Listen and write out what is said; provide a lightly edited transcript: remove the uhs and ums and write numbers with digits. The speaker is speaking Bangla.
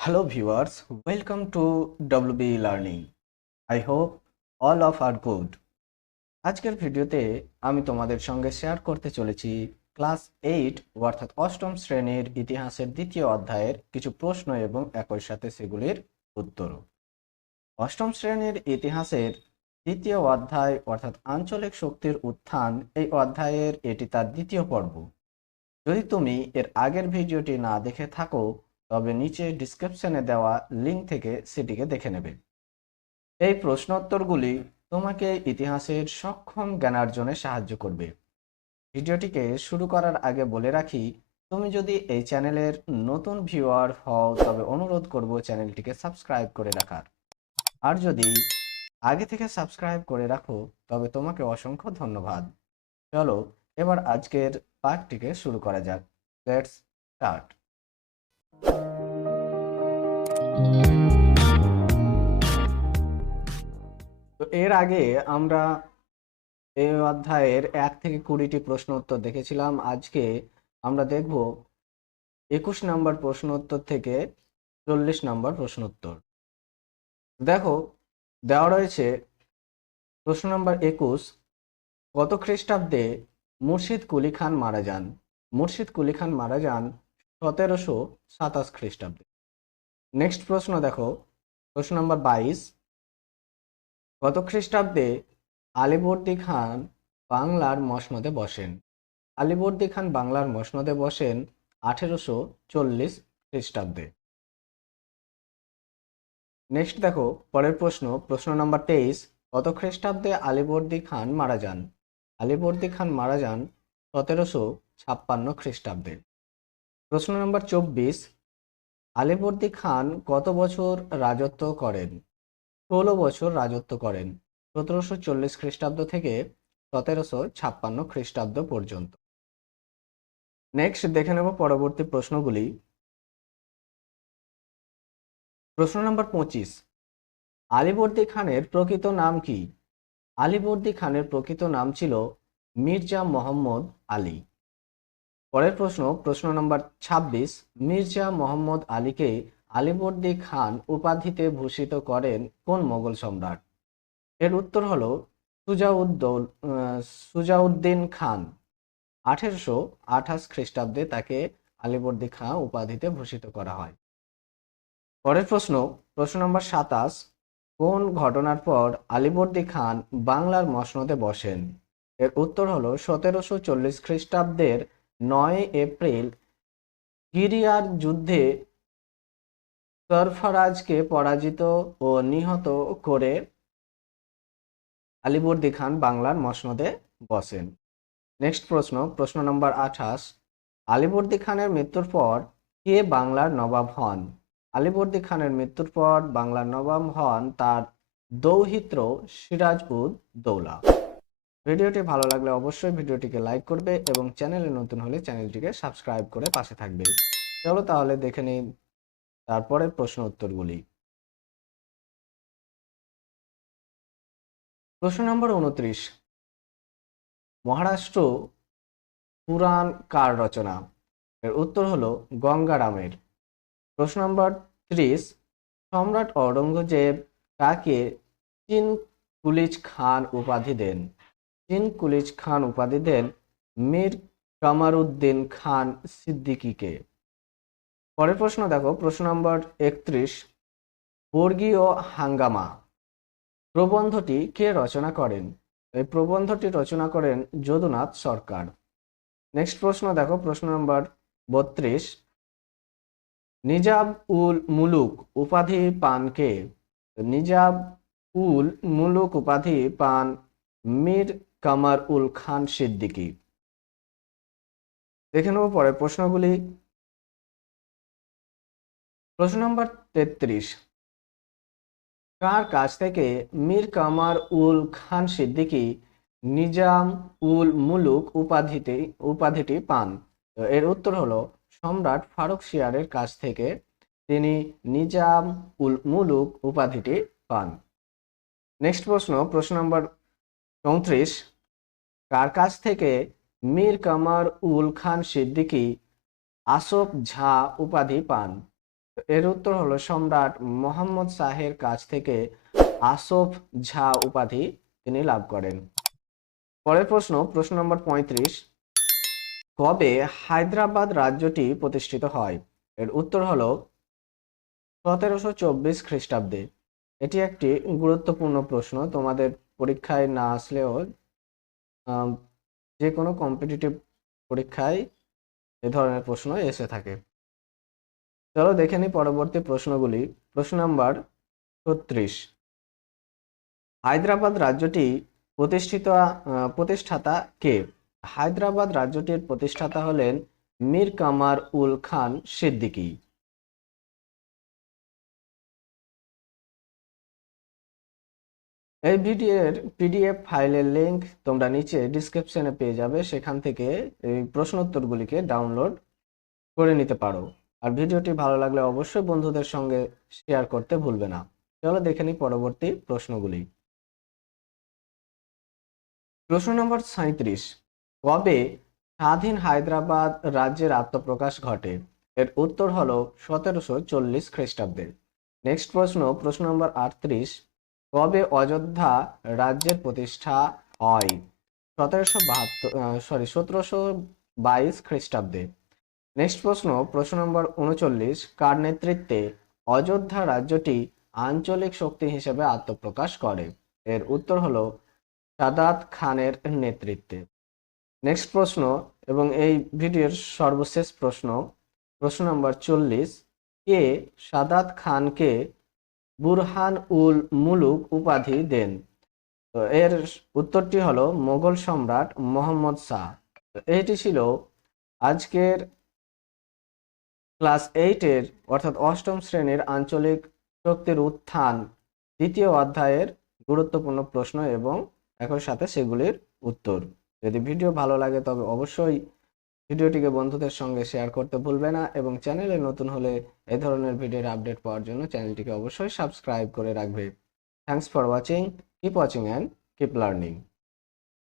Hello viewers, welcome to WB Learning. I hope all of are good. আজকের ভিডিওতে আমি তোমাদের সঙ্গে শেয়ার করতে চলেছি ক্লাস 8 অর্থাৎ অষ্টম শ্রেণীর ইতিহাসের দ্বিতীয় অধ্যায়ের কিছু প্রশ্ন এবং একই সাথে সেগুলির উত্তরও। অষ্টম শ্রেণীর ইতিহাসের দ্বিতীয় অধ্যায় অর্থাৎ আঞ্চলিক শক্তির উত্থান এই অধ্যায়ের এটি তার দ্বিতীয় পর্ব। যদি তুমি এর আগের ভিডিওটি না দেখে থাকো তবে নিচে ডিসক্রিপশনে দেওয়া লিঙ্ক থেকে সেটিকে দেখে নেবে। এই প্রশ্নোত্তরগুলি তোমাকে ইতিহাসের সক্ষম জ্ঞানার্জনে সাহায্য করবে। ভিডিওটিকে শুরু করার আগে বলে রাখি, তুমি যদি এই চ্যানেলের নতুন ভিউয়ার হও তবে অনুরোধ করব চ্যানেলটিকে সাবস্ক্রাইব করে রাখার। আর যদি আগে থেকে সাবস্ক্রাইব করে রাখো তবে তোমাকে অসংখ্য ধন্যবাদ। চলো এবার আজকের পাঠটিকে শুরু করা যাক। Let's start. তো এর আগে আমরা এই অধ্যায়ের 1 থেকে 20টি প্রশ্ন উত্তর দেখেছিলাম। আজকে আমরা দেখব 21 নম্বর প্রশ্ন উত্তর থেকে 40 নম্বর প্রশ্ন উত্তর। দেখো দেওয়া রয়েছে প্রশ্ন নম্বর 21, কত খ্রিস্টাব্দে মুর্শিদ কুলি খান মারা যান? মুর্শিদ কুলি খান মারা যান 1727 খ্রিস্টাব্দে। নেক্সট প্রশ্ন দেখো, প্রশ্ন নম্বর 22, কত খ্রিস্টাব্দে আলীবর্দী খান বাংলার মসনদে বসেন? আলীবর্দী খান বাংলার মসনদে বসেন 1840 খ্রিস্টাব্দে। নেক্সট দেখো পরের প্রশ্ন, প্রশ্ন নম্বর 23, কত খ্রিস্টাব্দে আলীবর্দী খান মারা যান? আলীবর্দী খান মারা যান 1756 খ্রিস্টাব্দে। প্রশ্ন নম্বর 24, আলীবর্দী খান কত বছর রাজত্ব করেন? 16 বছর রাজত্ব করেন 1740 খ্রিস্টাব্দ থেকে 1756 খ্রিস্টাব্দ পর্যন্ত। নেক্সট দেখে নেব পরবর্তী প্রশ্নগুলি। প্রশ্ন নম্বর 25, আলীবর্দী খানের প্রকৃত নাম কি? আলীবর্দী খানের প্রকৃত নাম ছিল মির্জা মোহাম্মদ আলী। পরের প্রশ্ন, প্রশ্ন নম্বর 26, মির্জা মোহাম্মদ আলীকে আলীবর্দী খান উপাধিতে ভূষিত করেন কোন মোগল সম্রাট? এর উত্তর হলো সুজাউদ্দিন খান। 1828 খ্রিস্টাব্দে তাকে আলীবর্দী খাঁ উপাধিতে ভূষিত করা হয়। পরের প্রশ্ন, প্রশ্ন নম্বর 27, কোন ঘটনার পর আলীবর্দী খান বাংলার মসনদে বসেন? এর উত্তর হলো 1740 খ্রিস্টাব্দের 9 এপ্রিল গিরিয়ার যুদ্ধে সরফরাজকে পরাজিত ও নিহত করে আলীবর্দী খান বাংলার মসনদে বসেন। নেক্সট প্রশ্ন, প্রশ্ন নম্বর 28, আলীবর্দী খানের মৃত্যুর পর কে বাংলার নবাব হন? আলীবর্দী খানের মৃত্যুর পর বাংলার নবাব হন তার দৌহিত্র সিরাজ উদ দৌলা। ভিডিওটি ভালো লাগলে অবশ্যই ভিডিওটিকে লাইক করবে এবং চ্যানেলে নতুন হলে চ্যানেলটিকে সাবস্ক্রাইব করে পাশে থাকবে। চলো তাহলে দেখে নিই তারপরের প্রশ্ন উত্তরগুলি। প্রশ্ন নম্বর 29, মহারাষ্ট্র পুরাণ কার রচনা? এর উত্তর হলো গঙ্গারামের। প্রশ্ন নম্বর 30, সম্রাট ঔরঙ্গজেব কাকে চিন কুলিজ খান উপাধি দেন? চিন কুলিজ খান উপাধি দেন মীর কামারউদ্দিন খান সিদ্দিকীকে। পরের প্রশ্ন দেখো, প্রশ্ন নম্বর 31, বর্গীয় হাঙ্গামা প্রবন্ধটি কে রচনা করেন? এই প্রবন্ধটি রচনা করেন যদুনাথ সরকার। নেক্সট প্রশ্ন দেখো, প্রশ্ন নম্বর 32, নিজাম উল মুলুক উপাধি পান কে? নিজাম উল মুলুক উপাধি পান মীর কামার উল খান সিদ্দিকী। দেখে নেব পরের প্রশ্নগুলি। প্রশ্ন নম্বর 33, কার কাছ থেকে মীর কামার উল খান সিদ্দিকী নিজাম উল মুলুক উপাধিটি পান? তো এর উত্তর হলো সম্রাট ফারুক শিয়ারের কাছ থেকে তিনি নিজাম উল মুলুক উপাধিটি পান। নেক্সট প্রশ্ন, প্রশ্ন নম্বর 34, কার কাছ থেকে মীর কামার উল খান সিদ্দিকী আসফ ঝা উপাধি পান? তো এর উত্তর হলো সম্রাট মোহাম্মদ শাহের কাছ থেকে আসফ ঝা উপাধি তিনি লাভ করেন। পরের প্রশ্ন, প্রশ্ন নম্বর 35, কবে হায়দ্রাবাদ রাজ্যটি প্রতিষ্ঠিত হয়? এর উত্তর হলো 1724 খ্রিস্টাব্দে। এটি একটি গুরুত্বপূর্ণ প্রশ্ন, তোমাদের পরীক্ষায় না আসলেও আম, যে কোনো কম্পিটিটিভ পরীক্ষায় এ ধরনের প্রশ্ন এসে থাকে। চলো দেখে নিই পরবর্তী প্রশ্নগুলি। প্রশ্ন নাম্বার 36, হায়দ্রাবাদ রাজ্যটি প্রতিষ্ঠাতা কে? হায়দ্রাবাদ রাজ্যটির প্রতিষ্ঠাতা হলেন মীর কামার উল খান সিদ্দিকী। এই ভিডিওর পিডিএফ ফাইলের লিংক তোমরা নিচে ডিসক্রিপশনে পেয়ে যাবে, সেখান থেকে এই প্রশ্নোত্তরগুলিকে ডাউনলোড করে নিতে পারো। আর ভিডিওটি ভালো লাগলে অবশ্যই বন্ধুদের সঙ্গে শেয়ার করতে ভুলবে না। চলো দেখে নিই পরবর্তী প্রশ্নগুলি। প্রশ্ন নম্বর 37, কবে স্বাধীন হায়দ্রাবাদ রাজ্যের আত্মপ্রকাশ ঘটে? এর উত্তর হলো 1740 খ্রিস্টাব্দে। নেক্সট প্রশ্ন, প্রশ্ন নম্বর 38, কবে অযোধ্যা রাজ্যের প্রতিষ্ঠা হয়? 1722 খ্রিস্টাব্দে। নেক্সট প্রশ্ন, প্রশ্ন নম্বর 39, কার নেতৃত্বে অযোধ্যা রাজ্যটি আঞ্চলিক শক্তি হিসেবে আত্মপ্রকাশ করে? এর উত্তর হলো সাদাত খানের নেতৃত্বে। নেক্সট প্রশ্ন এবং এই ভিডিওর সর্বশেষ প্রশ্ন, প্রশ্ন নম্বর 40, কে সাদাত খানকে বুরহান উল মুলুক উপাধি দেন? তো এর উত্তরটি হলো মোগল সম্রাট মোহাম্মদ শাহ। তো এটি ছিল আজকের ক্লাস 8-এর অর্থাৎ অষ্টম শ্রেণীর আঞ্চলিক শক্তির উত্থান দ্বিতীয় অধ্যায়ের গুরুত্বপূর্ণ প্রশ্ন এবং একই সাথে সেগুলির উত্তর। যদি ভিডিও ভালো লাগে তবে অবশ্যই ভিডিওটিকে বন্ধুদের সঙ্গে শেয়ার করতে ভুলবে না, এবং চ্যানেলে নতুন হলে এই ধরনের ভিডিওর আপডেট পাওয়ার জন্য চ্যানেলটিকে অবশ্যই সাবস্ক্রাইব করে রাখবে। Thanks for watching, keep watching and keep learning.